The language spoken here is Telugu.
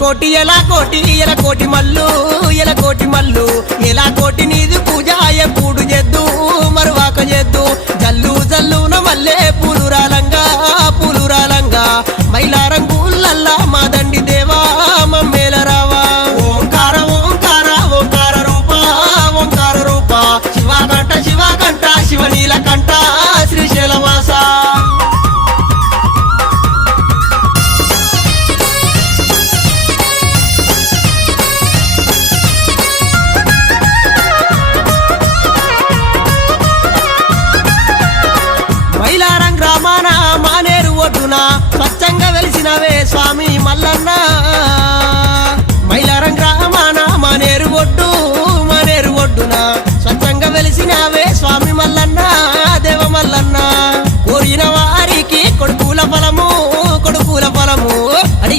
కోటి ఎల కోటి మల్లు ఎలా కోటి నీది పూజ ఎప్పుడు చేద్దు మరువాక చేద్దు జల్లు జల్లున మల్లె పూలు రాలంగా మైలార